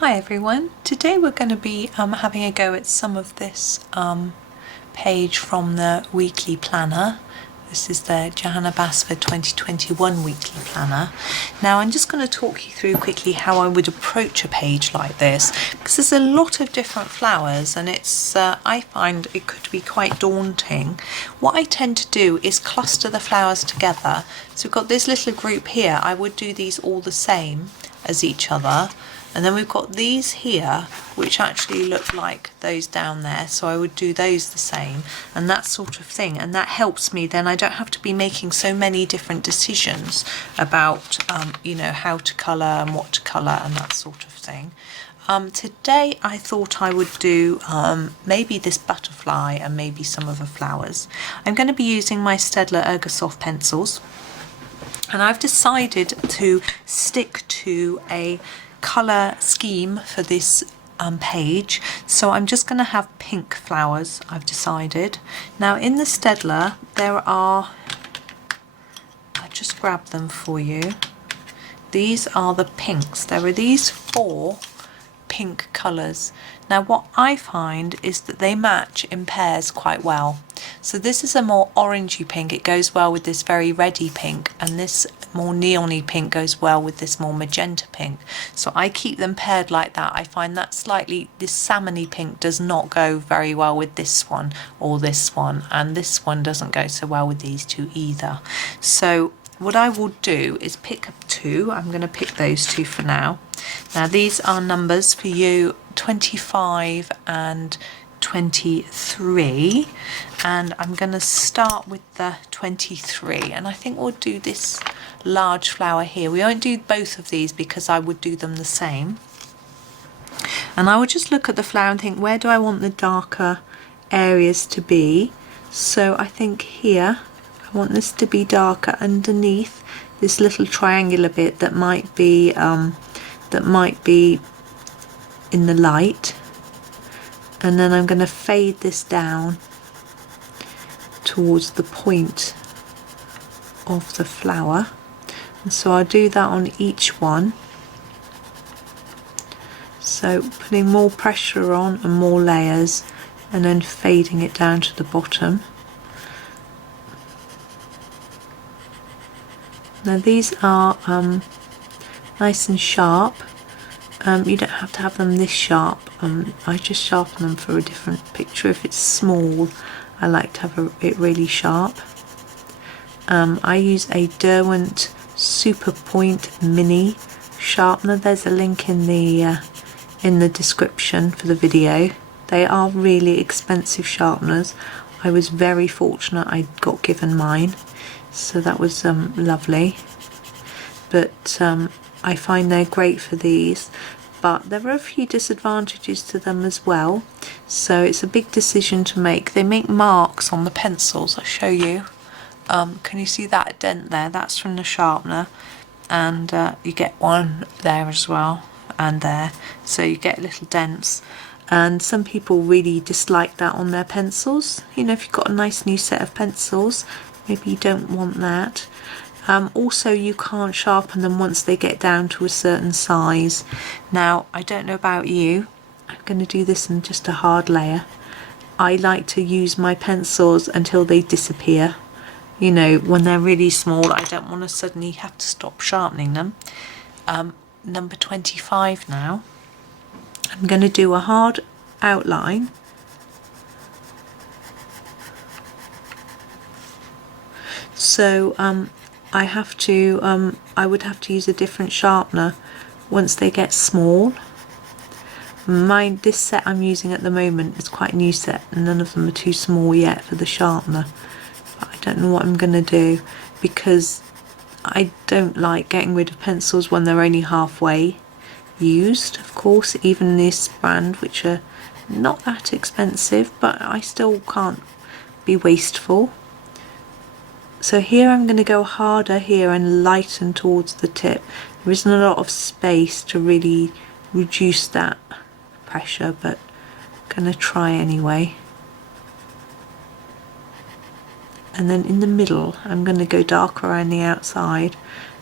Hi everyone, today we're going to be having a go at some of this page from the weekly planner. This is the Johanna Basford 2021 weekly planner. Now I'm just going to talk you through quickly how I would approach a page like this, because there's a lot of different flowers and it's I find it could be quite daunting. What I tend to do is cluster the flowers together. So we've got this little group here. I would do these all the same as each other. And then we've got these here, which actually look like those down there. So I would do those the same and that sort of thing. And that helps me, then I don't have to be making so many different decisions about, you know, how to colour and what to colour and that sort of thing. Today I thought I would do maybe this butterfly and maybe some of the flowers. I'm going to be using my Staedtler Egrosoft pencils. And I've decided to stick to a colour scheme for this page, so I'm just going to have pink flowers, I've decided. Now in the Staedtler there are, I just grabbed them for you, these are the pinks. There are these 4 pink colours. Now what I find is that they match in pairs quite well. So this is a more orangey pink, it goes well with this very reddy pink, and this more neony pink goes well with this more magenta pink. So I keep them paired like that. I find that slightly, this salmony pink does not go very well with this one or this one, and this one doesn't go so well with these two either. So what I will do is pick up 2. I'm going to pick those 2 for now. Now these are numbers for you, 25 and 23, and I'm going to start with the 23, and I think we'll do this large flower here. We won't do both of these because I would do them the same, and I would just look at the flower and think, where do I want the darker areas to be? So I think here I want this to be darker underneath this little triangular bit that might be in the light. And then I'm going to fade this down towards the point of the flower, and so I'll do that on each one, so putting more pressure on and more layers and then fading it down to the bottom. Now these are nice and sharp. You don't have to have them this sharp. I just sharpen them for a different picture. If it's small, I like to have it really sharp. I use a Derwent Super Point Mini sharpener. There's a link in the description for the video. They are really expensive sharpeners. I was very fortunate I got given mine, so that was lovely. But I find they're great for these, but there are a few disadvantages to them as well, so it's a big decision to make. They make marks on the pencils. I'll show you. Can you see that dent there? That's from the sharpener, and you get one there as well, and there, so you get little dents, and some people really dislike that on their pencils. You know, if you've got a nice new set of pencils, maybe you don't want that. Also, you can't sharpen them once they get down to a certain size. Now, I don't know about you, I'm going to do this in just a hard layer. I like to use my pencils until they disappear. You know, when they're really small, I don't want to suddenly have to stop sharpening them. Number 25 now. I'm going to do a hard outline. So, I would have to use a different sharpener once they get small. This set I'm using at the moment is quite a new set, and none of them are too small yet for the sharpener. But I don't know what I'm going to do, because I don't like getting rid of pencils when they're only halfway used. Of course, even this brand, which are not that expensive, but I still can't be wasteful. So here I'm going to go harder here and lighten towards the tip. There isn't a lot of space to really reduce that pressure, but I'm going to try anyway. And then in the middle I'm going to go darker around the outside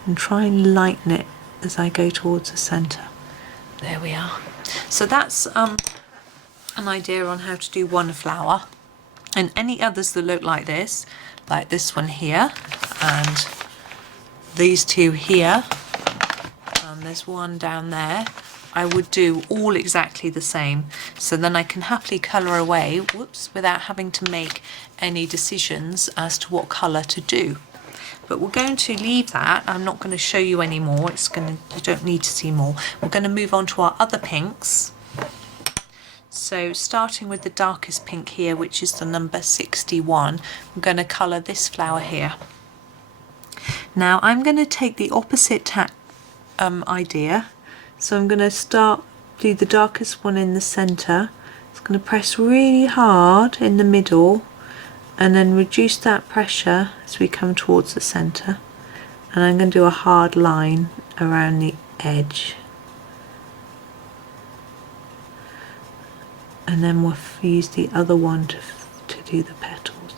and try and lighten it as I go towards the centre. There we are. So that's an idea on how to do one flower, and any others that look like this one here, and these two here, and there's one down there, I would do all exactly the same, so then I can happily colour away, without having to make any decisions as to what colour to do. But we're going to leave that. I'm not going to show you any more. You don't need to see more. We're going to move on to our other pinks. So starting with the darkest pink here, which is the number 61, I'm going to colour this flower here. Now I'm going to take the opposite idea. So I'm going to do the darkest one in the centre. It's going to press really hard in the middle, and then reduce that pressure as we come towards the centre, and I'm going to do a hard line around the edge, and then we'll use the other one to do the petals.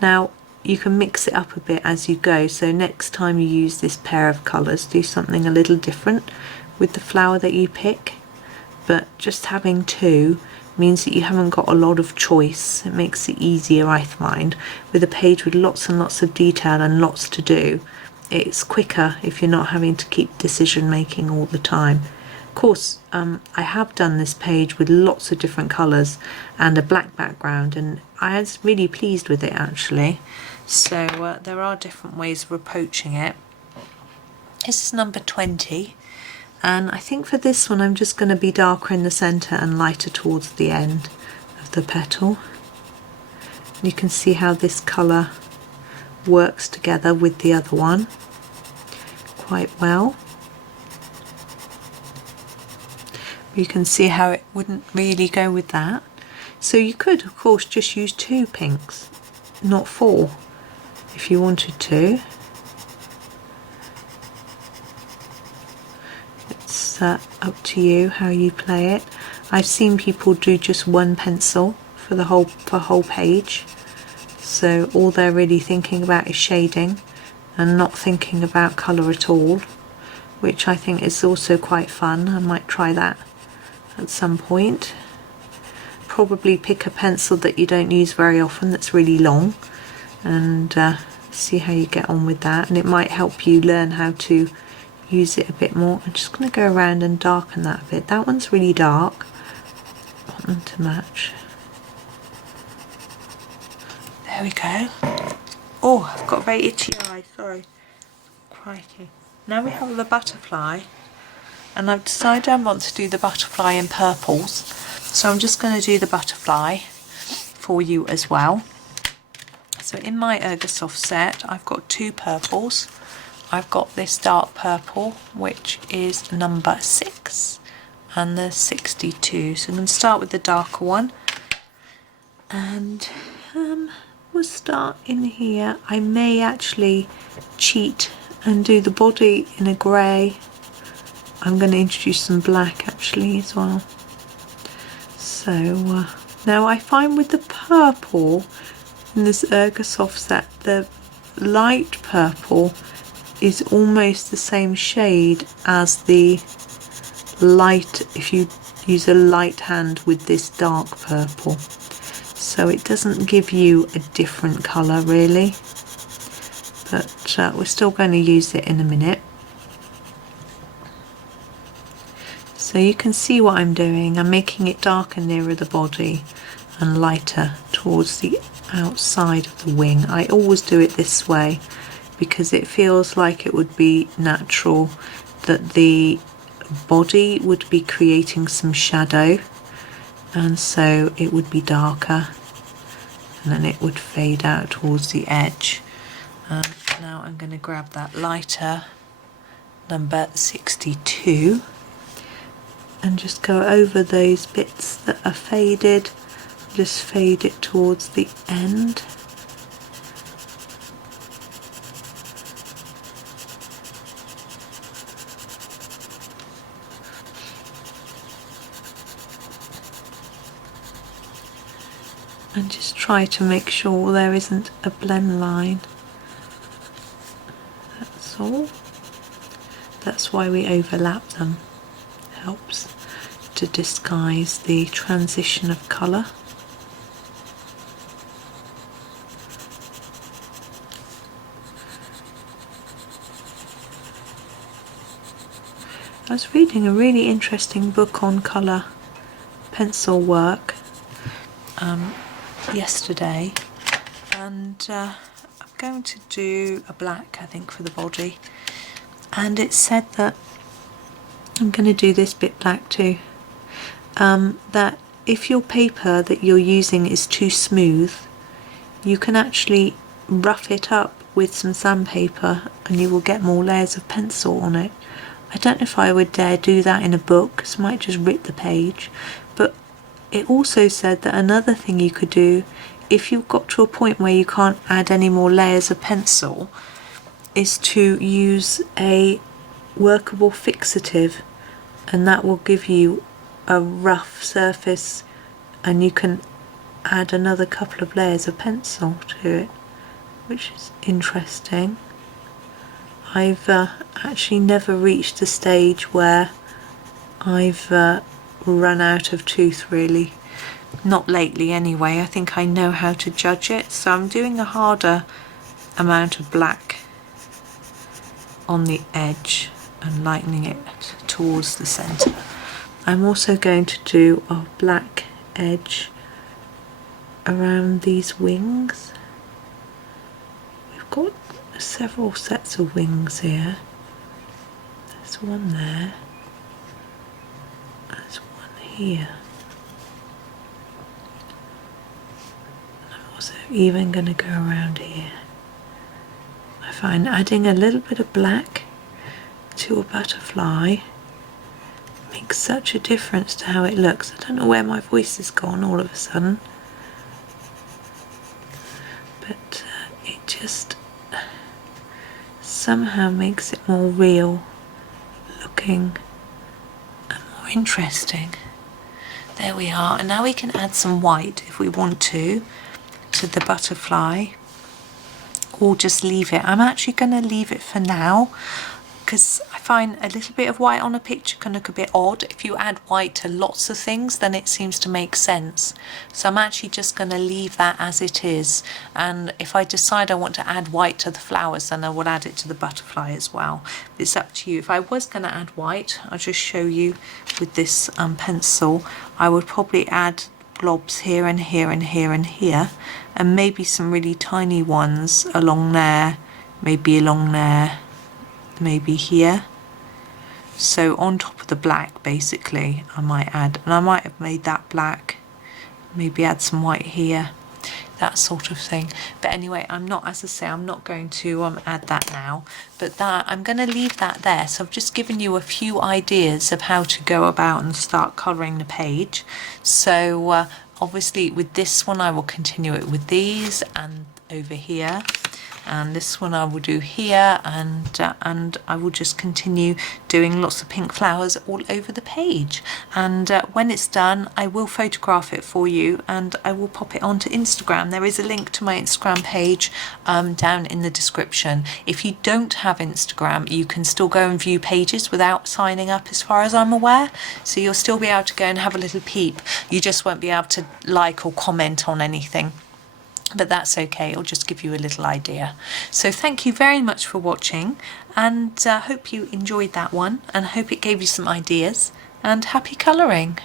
Now you can mix it up a bit as you go, so next time you use this pair of colours, do something a little different with the flower that you pick, but just having two means that you haven't got a lot of choice. It makes it easier, I find. With a page with lots and lots of detail and lots to do, it's quicker if you're not having to keep decision making all the time. Of course, I have done this page with lots of different colours and a black background, and I was really pleased with it actually. So there are different ways of approaching it. This is number 20. And I think for this one I'm just going to be darker in the centre and lighter towards the end of the petal. And you can see how this colour works together with the other one quite well. You can see how it wouldn't really go with that. So you could of course just use 2 pinks, not 4, if you wanted to. Up to you how you play it. I've seen people do just 1 pencil for the whole page, so all they're really thinking about is shading and not thinking about colour at all, which I think is also quite fun. I might try that at some point. Probably pick a pencil that you don't use very often that's really long, and see how you get on with that, and it might help you learn how to use it a bit more. I'm just going to go around and darken that a bit. That one's really dark. I want them to match. There we go. Oh, I've got a very itchy eye, sorry. Crikey. Now we have the butterfly, and I've decided I want to do the butterfly in purples, so I'm just going to do the butterfly for you as well. So in my Ergosoft set I've got 2 purples. I've got this dark purple, which is number 6, and the 62. So I'm going to start with the darker one, and we'll start in here. I may actually cheat and do the body in a grey. I'm going to introduce some black actually as well. So now I find with the purple in this Ergosoft set, the light purple is almost the same shade as the light, if you use a light hand with this dark purple, so it doesn't give you a different colour really, but we're still going to use it in a minute. So you can see what I'm doing. I'm making it darker nearer the body and lighter towards the outside of the wing. I always do it this way because it feels like it would be natural that the body would be creating some shadow, and so it would be darker and then it would fade out towards the edge. Now I'm going to grab that lighter number 62 and just go over those bits that are faded. Just fade it towards the end. And just try to make sure there isn't a blend line. That's all. that's why we overlap them. Helps to disguise the transition of colour. I was reading a really interesting book on colour pencil work yesterday, and I'm going to do a black, I think, for the body, and it said that I'm going to do this bit black too, that if your paper that you're using is too smooth, you can actually rough it up with some sandpaper and you will get more layers of pencil on it. I don't know if I would dare do that in a book, because I might just rip the page, but it also said that another thing you could do, if you've got to a point where you can't add any more layers of pencil, is to use a workable fixative, and that will give you a rough surface and you can add another couple of layers of pencil to it, which is interesting. I've actually never reached a stage where I've run out of tooth, really. Not lately anyway. I think I know how to judge it, so I'm doing a harder amount of black on the edge and lightening it towards the centre. I'm also going to do a black edge around these wings. We've got several sets of wings here. There's one there. There's one here. I'm also even going to go around here. I find adding a little bit of black to a butterfly makes such a difference to how it looks. I don't know where my voice has gone all of a sudden, but it just somehow makes it more real looking and more interesting. There we are, and now we can add some white if we want to the butterfly, or just leave it. I'm actually going to leave it for now, because I find a little bit of white on a picture can look a bit odd. If you add white to lots of things, then it seems to make sense. So I'm actually just going to leave that as it is, and if I decide I want to add white to the flowers, then I will add it to the butterfly as well. It's up to you. If I was going to add white, I'll just show you with this pencil, I would probably add blobs here and here and here and here, and maybe some really tiny ones along there, maybe along there, maybe here. So on top of the black, basically, I might add, and I might have made that black, maybe add some white here, that sort of thing. But anyway, I'm not, as I say, I'm not going to add that now, but that I'm going to leave that there. So I've just given you a few ideas of how to go about and start colouring the page. So obviously with this one I will continue it with these and over here, and this one I will do here, and I will just continue doing lots of pink flowers all over the page. And when it's done, I will photograph it for you and I will pop it onto Instagram. There is a link to my Instagram page down in the description. If you don't have Instagram, you can still go and view pages without signing up, as far as I'm aware, so you'll still be able to go and have a little peep. You just won't be able to like or comment on anything, but that's okay. It'll just give you a little idea. So thank you very much for watching, and hope you enjoyed that one, and hope it gave you some ideas, and happy colouring.